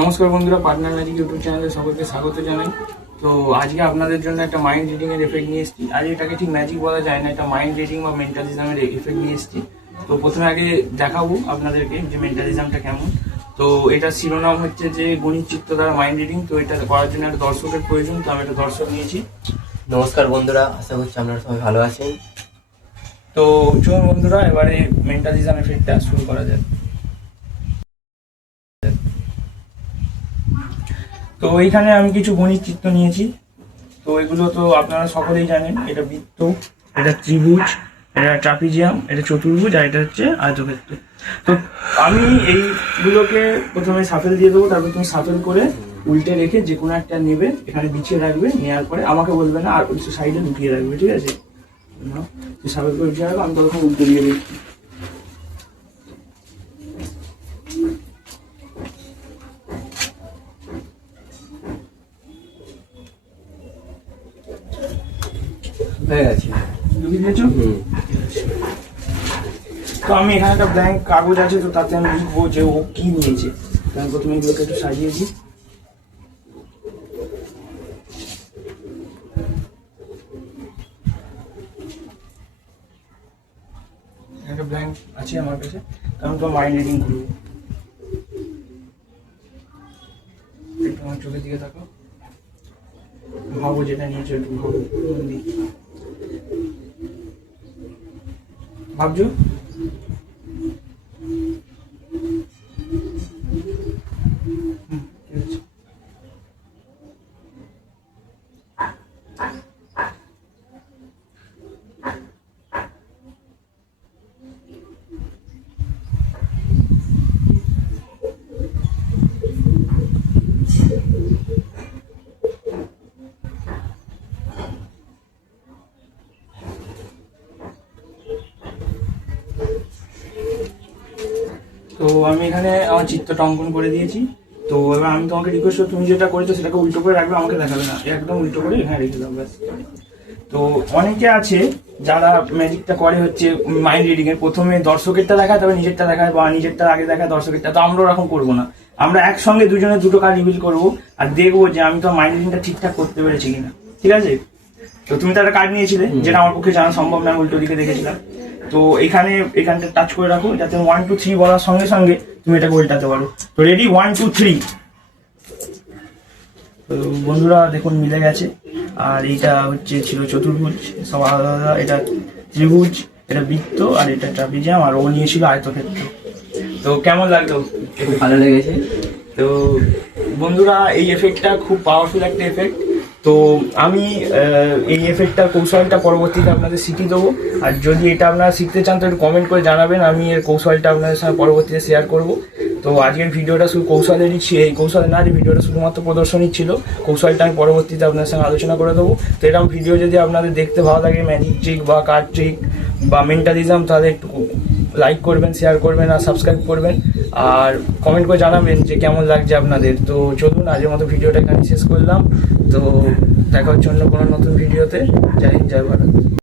নমস্কার বন্ধুরা, partner magic YouTube চ্যানেলে সকলকে স্বাগত জানাই। তো আজকে আপনাদের জন্য একটা মাইন্ড রিডিং এর এফেক্ট নিয়ে এসেছি। আজ এটাকে ঠিক ম্যাজিক বলা যায় না, এটা মাইন্ড রিডিং বা মেন্টালিজমের এফেক্ট নিয়ে এসেছি। তো প্রথমে আগে দেখাবো আপনাদেরকে যে মেন্টালিজমটা কেমন। তো এটা শিরোনাম হচ্ছে যে গণিত চিত্র দ্বারা মাইন্ড রিডিং। তো এটা করার জন্য একটা দর্শকের প্রয়োজন, তো আমি একটা দর্শক নিয়েছি। নমস্কার বন্ধুরা, আশা করছি আপনারা সবাই ভালো আছেন। তো চলুন বন্ধুরা, এবারে মেন্টালিজম এফেক্টটা শুরু করা যায়। তো এইখানে আমি কিছু গণিত চিত্র নিয়েছি। তো এগুলো তো আপনারা সকলেই জানেন, এটা বৃত্ত, এটা ত্রিভুজ, এটা ট্রাপিজিয়াম, এটা চতুর্ভুজ, আর এটা হচ্ছে আয়তক্ষেত্র। তো আমি এইগুলোকে প্রথমে সাফেল দিয়ে দেবো, তারপর তুমি সাফেল করে উল্টে রেখে যে কোনো একটা নেবে, এখানে বিছিয়ে রাখবে, নেওয়ার পরে আমাকে বলবে না, আর সাইডে ঢুকিয়ে রাখবে, ঠিক আছে? সাফেল করে উঠিয়ে রাখবে, আমি তখন উল্টে দিয়ে দিচ্ছি। হয়ে গেছে। ঢুকিয়ে দিয়েছো? তো আমি এখানে একটা ব্ল্যাঙ্ক কাগজ আছে, তো তাতে আমি লিখবো যে ও কি নিয়েছে। আমি প্রথমে এগুলোকে একটু সাজিয়ে দিই। একটা ব্ল্যাঙ্ক আছে আমার কাছে, কারণ তো মাইন্ড রিডিং করবো। একটু আমার চোখের দিকে তাকাও, ভাবো যেটা নিয়েছো, একটু ভাবো, মন দিয়ে ভাবছো। ঠিক আছে। তো আমি এখানে আমার চিত্রটা অঙ্কন করে দিয়েছি। তো এবার আমি তোমাকে রিকোয়েস্ট করছি, তুমি যেটা করেছো সেটাকে উল্টো করে রাখবে, আমাকে দেখাবে না, একদম উল্টো করে এখানে রেখে দাও, ব্যাস। তো অনেকে আছে যারা ম্যাজিকটা করে হচ্ছে মাইন্ড রিডিং এর, প্রথমে দর্শকেরটা দেখায়, তবে নিজেরটা দেখায়, বা নিজেরটা আগে দেখায় দর্শকেরটা। তো আমরা ওরকম করবো না, আমরা একসঙ্গে দুজনে দুটো কাজ রিভিল করবো, আর দেখবো যে আমি তো মাইন্ড রিডিংটা ঠিকঠাক করতে পেরেছি কিনা, ঠিক আছে? তো তুমি তো একটা কার্ড নিয়েছিলে, যেটা আমার পক্ষে জানা সম্ভব না, উল্টো দিকে দেখেছিলাম। তো এখানটা টাচ করে রাখো, যাতে 1 2 3 বলার সঙ্গে সঙ্গে তুমি এটাকে উল্টাতে পারো। তো রেডি, 1 2 3। তো বন্ধুরা দেখুন, মিলে গেছে। আর এইটা হচ্ছে ছিল চতুর্ভুজ, সব আলাদা আলাদা। এটা ত্রিভুজ, এটা বৃত্ত, আর এটা ট্রাপিজিয়াম, আর ও নিয়েছিল আয়তক্ষেত্র। তো কেমন লাগলো? খুব ভালো লেগেছে। তো বন্ধুরা, এই এফেক্টটা খুব পাওয়ারফুল একটা এফেক্ট। তো আমি এই এফেক্টটার কৌশলটা পরবর্তীতে আপনাদের শিখিয়ে দেবো। আর যদি এটা আপনারা শিখতে চান তো একটু কমেন্ট করে জানাবেন, আমি এর কৌশলটা আপনাদের সঙ্গে পরবর্তীতে শেয়ার করব। তো আজকের ভিডিওটা শুধু কৌশলেরই এই কৌশল না, এই ভিডিওটা শুধুমাত্র প্রদর্শনী ছিল। কৌশলটা আমি পরবর্তীতে আপনাদের সঙ্গে আলোচনা করে দেবো। তো এরকম ভিডিও যদি আপনাদের দেখতে ভালো লাগে, ম্যাজিক ট্রিক বা কার্ড ট্রিক বা মেন্টালিজম, তাহলে একটু লাইক করবেন, শেয়ার করবেন, আর সাবস্ক্রাইব করবেন, আর কমেন্ট করে জানাবেন যে কেমন লাগছে আপনাদের। তো চলুন, আজকের মতো ভিডিওটা এখানে শেষ করলাম। তো দেখা হচ্ছে অন্য কোনো নতুন ভিডিওতে। জয় হিন্দ, জয় ভারত।